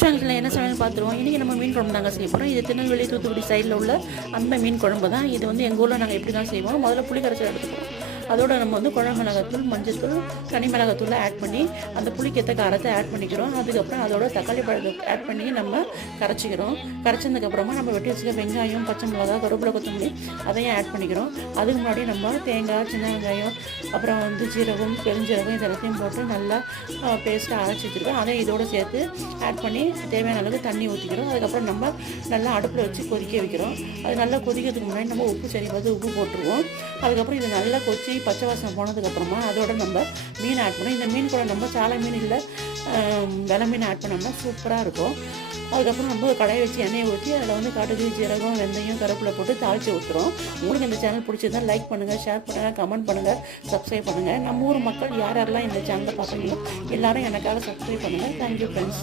சேனலில் என்ன சமையல் பார்த்துருவோம். இன்றைக்கி நம்ம மீன் குழம்பு நாங்கள் செய்ய போகிறோம். இது திருநெல்வேலி தூத்துக்குடி சைடில் உள்ள அந்த மீன் குழம்பு தான். இது வந்து எங்கள் ஊரில் நாங்கள் எப்படி தான் செய்வோம். முதல்ல புளி கரைச்சி எடுத்துக்கிறோம். அதோடு நம்ம வந்து குழம்பு மிளகாத்தூள், மஞ்சத்தூள், தனி மிளகாத்தூளை ஆட் பண்ணி அந்த புளிக்கேற்ற காரத்தை ஆட் பண்ணிக்கிறோம். அதுக்கப்புறம் அதோட தக்காளி பழத்தை ஆட் பண்ணி நம்ம கரைச்சிக்கிறோம். கரைச்சதுக்கப்புறமா நம்ம வெட்டி வச்சுக்க வெங்காயம், பச்சை மிளகா, கருவேப்பிலை, கொத்தமல்லி அதையும் ஆட் பண்ணிக்கிறோம். அதுக்கு முன்னாடி நம்ம தேங்காய், சின்ன வெங்காயம், அப்புறம் வந்து ஜீரகம், பெருஞ்சீரகம் இது எல்லாத்தையும் போட்டு நல்லா பேஸ்ட்டாக அரைச்சி வச்சுருக்கோம். அதை இதோடு சேர்த்து ஆட் பண்ணி தேவையான அளவுக்கு தண்ணி ஊற்றிக்கிறோம். அதுக்கப்புறம் நம்ம நல்லா அடுப்பில் வச்சு கொதிக்க வைக்கிறோம். அது நல்லா கொதிக்கிறதுக்கு முன்னாடி நம்ம உப்பு சரி பார்த்து உப்பு போட்டுருவோம். அதுக்கப்புறம் இது நல்லா கொச்சி பச்சை வாசனை போனதுக்கப்புறமா அதோட நம்ம மீன் ஆட் பண்ணோம். இந்த மீன் கூட நம்ம சாலை மீன் இல்லை வெலை மீன் ஆட் பண்ணோம்னா சூப்பராக இருக்கும். அதுக்கப்புறம் நம்ம கடாயை வச்சு எண்ணெயை ஊற்றி அதில் வந்து கடுகு, ஜீரகம், வெந்தயம், கருவேப்பிலை போட்டு தாளித்து ஊற்றுறோம். உங்களுக்கு இந்த சேனல் பிடிச்சதுன்னா லைக் பண்ணுங்கள், ஷேர் பண்ணுங்கள், கமெண்ட் பண்ணுங்கள், சப்ஸ்கிரைப் பண்ணுங்கள். நம்ம ஊர் மக்கள் யாரெல்லாம் இந்த சேனலை பார்க்குறீங்களோ எல்லோரும் எனக்காக சப்ஸ்கிரைப் பண்ணுங்கள். Thank you friends.